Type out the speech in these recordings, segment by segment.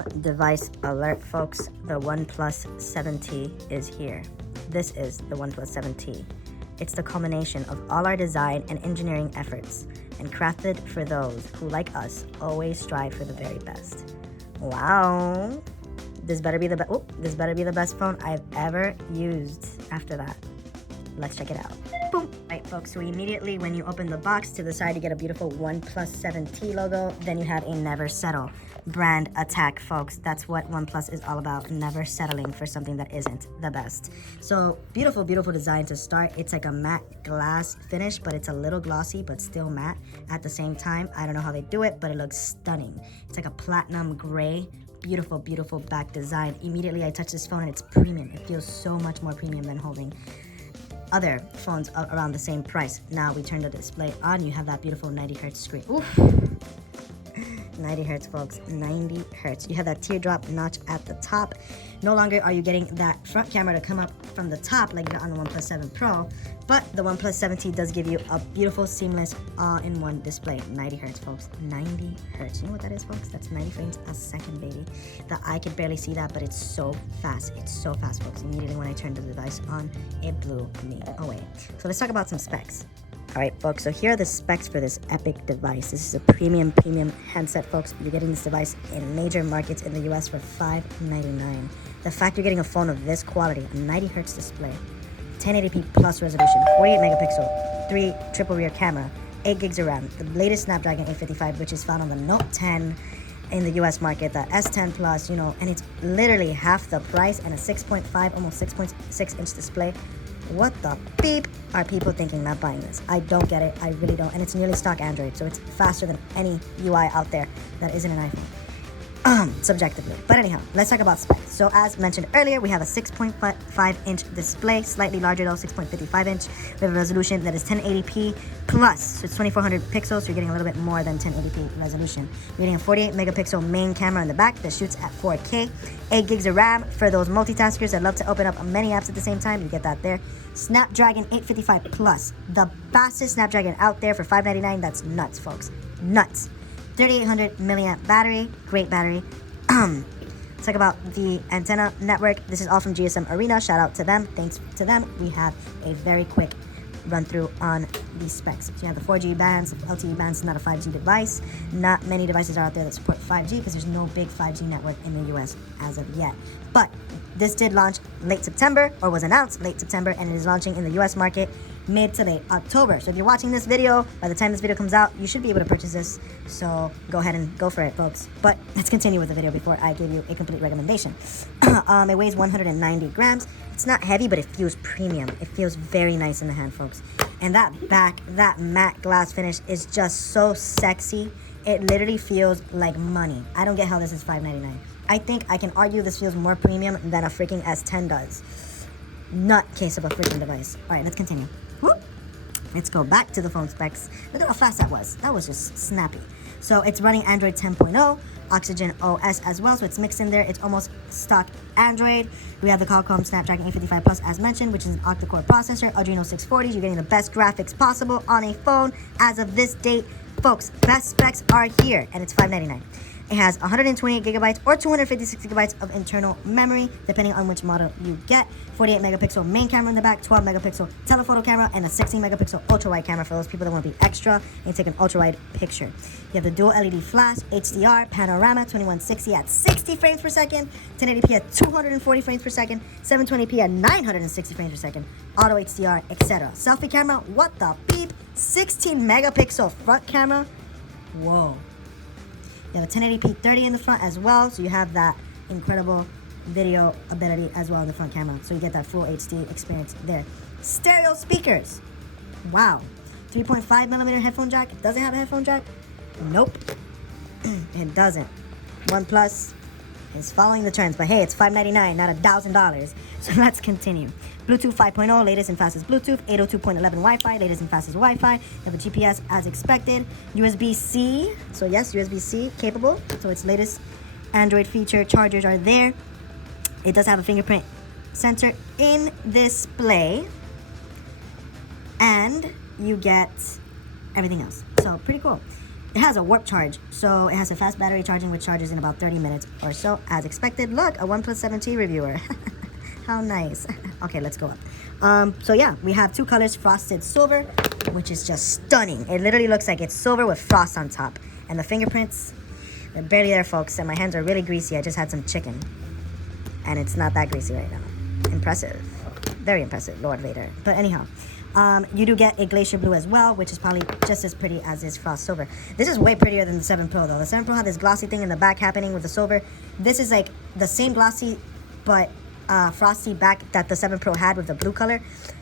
premium device alert, folks. The OnePlus 7T is here. This is the OnePlus 7T. It's the culmination of all our design and engineering efforts, and crafted for those who, like us, always strive for the very best. Wow. This better be the best phone I've ever used after that. Let's check it out. Boom. Right, folks, so immediately when you open the box, to the side you get a beautiful OnePlus 7T logo. Then you have a never settle brand attack, folks. That's what OnePlus is all about, never settling for something that isn't the best. So beautiful, beautiful design to start. It's like a matte glass finish, but it's a little glossy, but still matte at the same time. I don't know how they do it, but it looks stunning. It's like a platinum gray. Beautiful, beautiful back design. Immediately I touch this phone and it's premium. It feels so much more premium than holding other phones around the same price. Now we turn the display on. You have that beautiful 90 hertz screen. Oof. 90 hertz, folks. 90 hertz. You have that teardrop notch at the top. No longer are you getting that front camera to come up from the top like on the OnePlus 7 Pro, but the OnePlus 7T does give you a beautiful, seamless, all-in-one display. 90 hertz, folks. 90 hertz. You know what that is, folks? That's 90 frames a second, baby. The eye can barely see that, but it's so fast. It's so fast, folks. Immediately when I turned the device on, it blew me away. So let's talk about some specs. All right, folks, so here are the specs for this epic device. This is a premium handset, folks. You're getting this device in major markets in the US for $599. The fact you're getting a phone of this quality, a 90 hertz display, 1080p plus resolution, 48 megapixel, 3 triple rear camera, 8 gigs of RAM, the latest Snapdragon 855, which is found on the Note 10 in the US market, the S10 Plus, you know, and it's literally half the price, and a 6.5, almost 6.6 inch display. What the beep are people thinking not buying this? I don't get it. I really don't. And it's nearly stock Android, so it's faster than any UI out there that isn't an iPhone. Subjectively. But anyhow, let's talk about specs. So as mentioned earlier, we have a 6.5 inch display, slightly larger though, 6.55 inch. We have a resolution that is 1080p plus, so it's 2400 pixels, so you're getting a little bit more than 1080p resolution. You're getting a 48 megapixel main camera in the back that shoots at 4K, 8 gigs of RAM for those multitaskers that love to open up many apps at the same time. You get that there. Snapdragon 855 plus, the fastest Snapdragon out there for $599. That's nuts, folks. Nuts. 3800 milliamp battery, great battery. Let's talk about the antenna network. This is all from GSM Arena. Shout out to them. Thanks to them. We have a very quick run through on these specs. So you have the 4G bands, LTE bands, not a 5G device. Not many devices are out there that support 5G because there's no big 5G network in the US as of yet. But this did launch late September, or was announced late September, and it is launching in the US market mid to late October. So if you're watching this video, by the time this video comes out, you should be able to purchase this. So go ahead and go for it, folks. But let's continue with the video before I give you a complete recommendation. It weighs 190 grams. It's not heavy, but it feels premium. It feels very nice in the hand, folks. And that back, that matte glass finish is just so sexy. It literally feels like money. I don't get how this is $599. I think I can argue this feels more premium than a freaking S10 does. Nutcase of a freaking device. All right, let's continue. Whoop. Let's go back to the phone specs. Look at how fast that was. That was just snappy. So it's running Android 10.0, Oxygen OS as well, so it's mixed in there. It's almost stock Android. We have the Qualcomm Snapdragon 855 Plus as mentioned, which is an octa-core processor, Adreno 640s. You're getting the best graphics possible on a phone as of this date. Folks, best specs are here, and it's $599. It has 128 gigabytes or 256 gigabytes of internal memory, depending on which model you get. 48 megapixel main camera in the back, 12 megapixel telephoto camera, and a 16 megapixel ultra wide camera for those people that want to be extra and take an ultra wide picture. You have the dual LED flash, HDR, panorama, 2160 at 60 frames per second, 1080p at 240 frames per second, 720p at 960 frames per second, auto HDR, etc. Selfie camera, what the beep? 16 megapixel front camera. Whoa. You have a 1080p 30 in the front as well, so you have that incredible video ability as well in the front camera, so you get that full HD experience there. Stereo speakers. Wow. 3.5 millimeter headphone jack. Does it have a headphone jack? Nope. It doesn't. OnePlus is following the trends, but hey, it's $599, not $1,000. So let's continue. Bluetooth 5.0, latest and fastest Bluetooth. 802.11 Wi-Fi, latest and fastest Wi-Fi. You have a GPS as expected. USB-C, so yes, USB-C capable. So its latest Android feature. Chargers are there. It does have a fingerprint sensor in display. And you get everything else. So pretty cool. It has a warp charge, so it has a fast battery charging, which charges in about 30 minutes or so, as expected. Look, a OnePlus 7T reviewer. How nice. Okay, let's go up. So yeah, we have two colors, frosted silver, which is just stunning. It literally looks like it's silver with frost on top. And the fingerprints, they're barely there, folks, and my hands are really greasy. I just had some chicken, and it's not that greasy right now. Impressive. Very impressive, Lord Vader. But anyhow, you do get a glacier blue as well, which is probably just as pretty as this frost silver. This is way prettier than the 7 Pro though. The 7 Pro had this glossy thing in the back happening with the silver. This is like the same glossy but frosty back that the 7 Pro had with the blue color.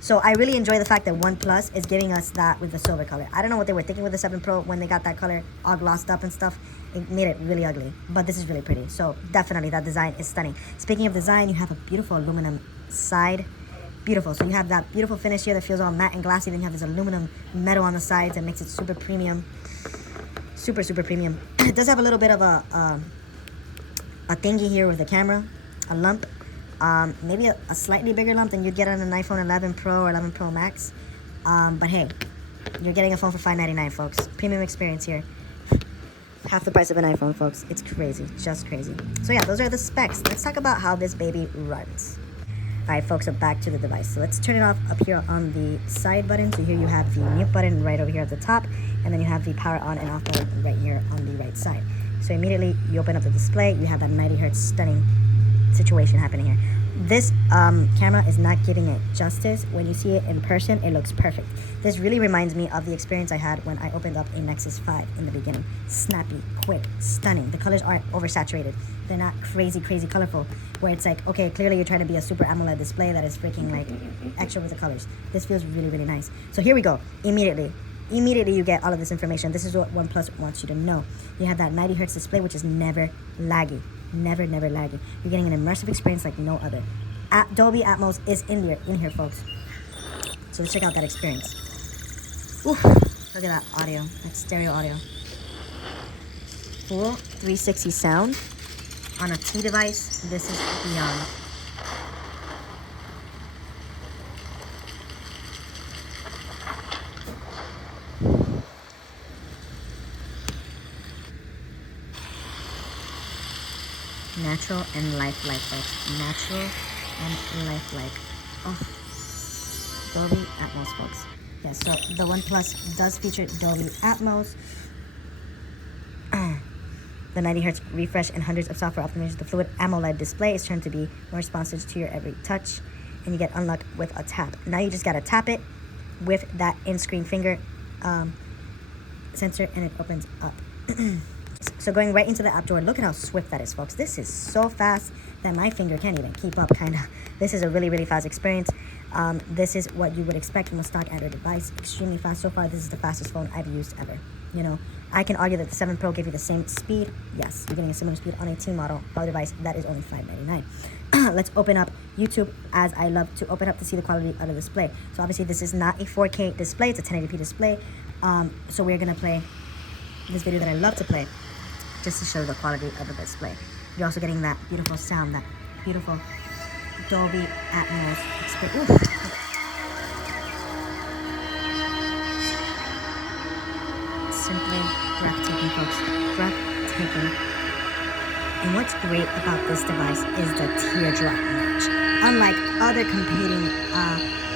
So I really enjoy the fact that OnePlus is giving us that with the silver color. I don't know what they were thinking with the 7 Pro when they got that color all glossed up and stuff. It made it really ugly, but this is really pretty. So definitely that design is stunning. Speaking of design, you have a beautiful aluminum side. Beautiful. So you have that beautiful finish here that feels all matte and glassy. Then you have this aluminum metal on the sides that makes it super premium. Super, super premium. It does have a little bit of a thingy here with the camera, a lump. Maybe a slightly bigger lump than you'd get on an iPhone 11 Pro or 11 Pro Max. But hey, you're getting a phone for $599, folks. Premium experience here. Half the price of an iPhone, folks. It's crazy, just crazy. So yeah, those are the specs. Let's talk about how this baby runs. All right, folks, so back to the device. So let's turn it off up here on the side button. So here you have the mute button right over here at the top, and then you have the power on and off button right here on the right side. So immediately you open up the display, you have that 90 hertz stunning situation happening here. This camera is not giving it justice. When you see it in person, it looks perfect. This really reminds me of the experience I had when I opened up a Nexus 5 in the beginning. Snappy, quick, stunning. The colors aren't oversaturated. They're not crazy, crazy colorful, where it's like, okay, clearly you're trying to be a super AMOLED display that is freaking like extra with the colors. This feels really, really nice. So here we go. Immediately you get all of this information. This is what OnePlus wants you to know. You have that 90 hertz display, which is never laggy. Never laggy. You're getting an immersive experience like no other. Dolby Atmos is in here, folks. So let's check out that experience. Ooh, look at that audio, that stereo audio. Full 360 sound on a T device. This is beyond. Natural and lifelike, folks. Natural and lifelike. Oh, Dolby Atmos, folks. Yes, so the OnePlus does feature Dolby Atmos. The 90 hertz refresh and hundreds of software optimizations. The Fluid AMOLED display is turned to be more responsive to your every touch, and you get unlocked with a tap. Now you just gotta tap it with that in-screen finger sensor, and it opens up. So going right into the app drawer, look at how swift that is, folks. This is so fast that my finger can't even keep up, kind of. This is a really, really fast experience. This is what you would expect from a stock Android device. Extremely fast. So far, this is the fastest phone I've used ever. You know, I can argue that the 7 Pro gave you the same speed. Yes, you're getting a similar speed on a T model Pro device that is only $599. Let's open up YouTube, as I love to open up to see the quality of the display. So obviously, this is not a 4K display. It's a 1080p display. So we're going to play this video that I love to play, just to show the quality of the display. You're also getting that beautiful sound, that beautiful Dolby Atmos experience. Simply breathtaking, folks. Breathtaking. And what's great about this device is the teardrop notch. Unlike other competing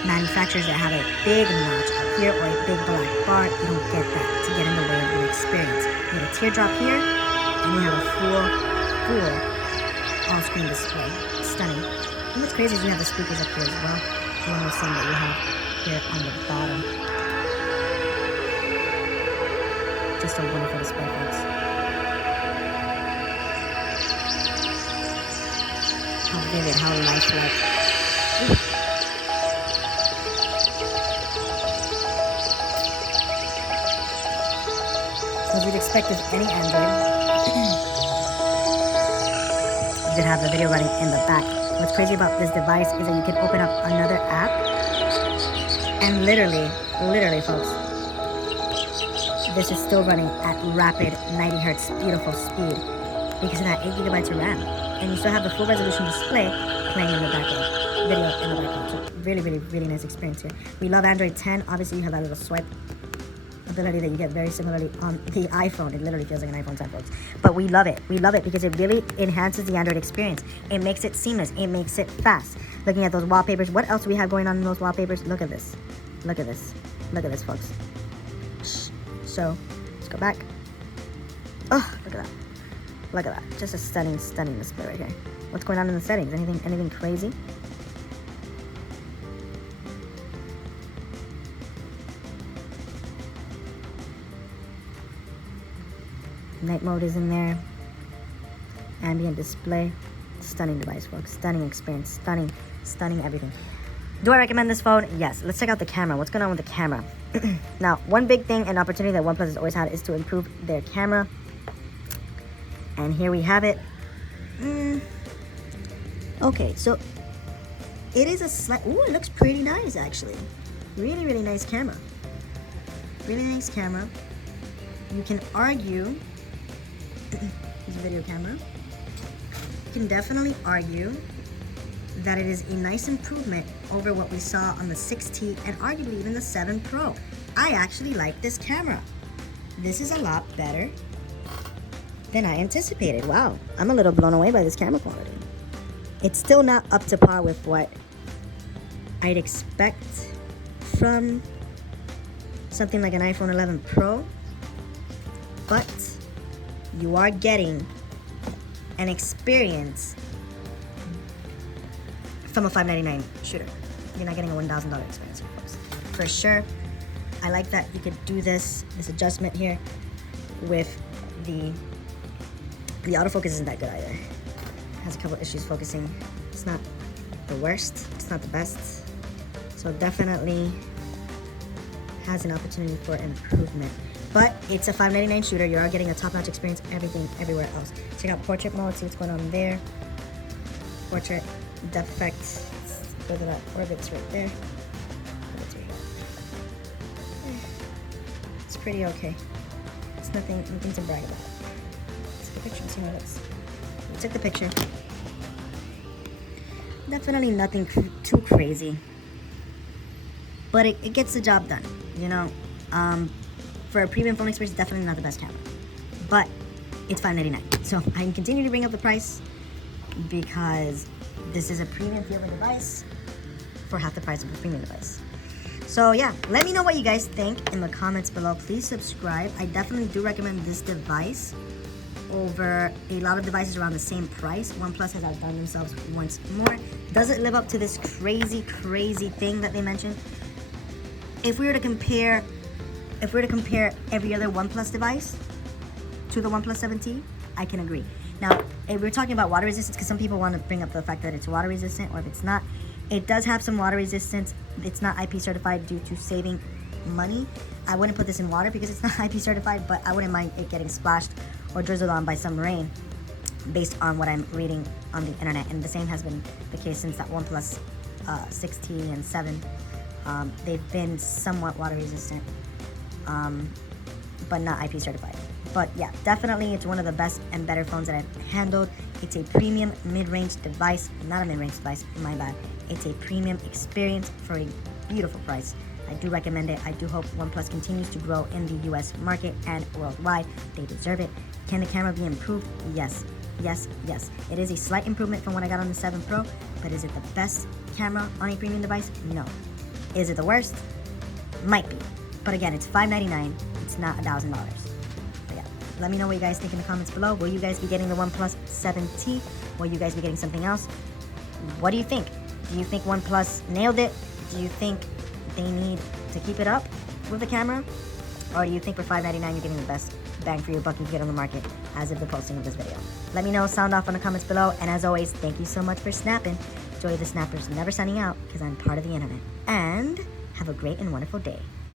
manufacturers that have a big notch up here or a big black bar, you don't get that to get in the way of your experience. You have a teardrop here, and you have a full all-screen display. Stunning. And what's crazy is you have the speakers up here as well. Along with some that you have here on the bottom. Just a wonderful display, folks. How vivid, how lifelike. As you'd expect with any Android, you could have the video running in the back. What's crazy about this device is that you can open up another app and literally, folks, this is still running at rapid 90 hertz beautiful speed because of that 8 gigabytes of RAM. And you still have the full resolution display playing in the background, video in the background. So really, really, really nice experience here. We love Android 10. Obviously, you have that little swipe ability that you get very similarly on the iPhone. It literally feels like an iPhone 10, folks. But we love it. We love it because it really enhances the Android experience. It makes it seamless. It makes it fast. Looking at those wallpapers, what else do we have going on in those wallpapers? Look at this. Look at this. Look at this, folks. So, let's go back. Oh, look at that. Look at that. Just a stunning, stunning display right here. What's going on in the settings? Anything crazy? Night mode is in there. Ambient display. Stunning device, folks. Stunning experience. Stunning everything. Do I recommend this phone? Yes. Let's check out the camera. What's going on with the camera? Now, one big thing and opportunity that OnePlus has always had is to improve their camera. And here we have it. Okay, so it is a slight... Ooh, it looks pretty nice, actually. Really, really nice camera. Really nice camera. You can argue... It's a video camera. You can definitely argue that it is a nice improvement over what we saw on the 6T and arguably even the 7 Pro. I actually like this camera. This is a lot better than I anticipated. Wow, I'm a little blown away by this camera quality. It's still not up to par with what I'd expect from something like an iPhone 11 Pro, but you are getting an experience from a $599 shooter. You're not getting a $1,000 experience, folks. For sure. I like that you could do this adjustment here with the autofocus isn't that good either. It has a couple issues focusing. It's not the worst. It's not the best. So definitely has an opportunity for improvement. But it's a $599 shooter. You are getting a top-notch experience, everything, everywhere else. Check out portrait mode, see what's going on there. Portrait, depth effect. Go to that orbits right there. Orbits right here. It's pretty okay. It's nothing to brag about. Let's take a picture and see how it looks. We took the picture. Definitely nothing too crazy. But it gets the job done, you know. For a premium phone experience, definitely not the best camera. But it's $599. So I can continue to bring up the price because this is a premium fielding device for half the price of a premium device. So yeah, let me know what you guys think in the comments below. Please subscribe. I definitely do recommend this device over a lot of devices around the same price. OnePlus has outdone themselves once more. Does it live up to this crazy thing that they mentioned? If we were to compare every other OnePlus device to the OnePlus 7T, I can agree. Now, if we're talking about water resistance, because some people want to bring up the fact that it's water resistant, or if it's not, it does have some water resistance. It's not IP certified due to saving money. I wouldn't put this in water because it's not IP certified, but I wouldn't mind it getting splashed or drizzled on by some rain based on what I'm reading on the internet. And the same has been the case since that OnePlus 6T and 7. They've been somewhat water resistant, but not IP certified. But yeah, definitely it's one of the best and better phones that I've handled. It's a premium mid-range device, not a mid-range device, my bad. It's a premium experience for a beautiful price. I do recommend it. I do hope OnePlus continues to grow in the US market and worldwide. They deserve it. Can the camera be improved? Yes. Yes, yes. It is a slight improvement from what I got on the 7 Pro, but is it the best camera on a premium device? No. Is it the worst? Might be. But again, it's $599. It's not $1,000. But yeah, let me know what you guys think in the comments below. Will you guys be getting the OnePlus 7T? Will you guys be getting something else? What do you think? Do you think OnePlus nailed it? Do you think they need to keep it up with the camera? Or do you think for $599 you're getting the best bang for your buck you can get on the market as of the posting of this video? Let me know, sound off in the comments below. And as always, thank you so much for snapping. Joy the Snappers, never signing out because I'm part of the internet. And have a great and wonderful day.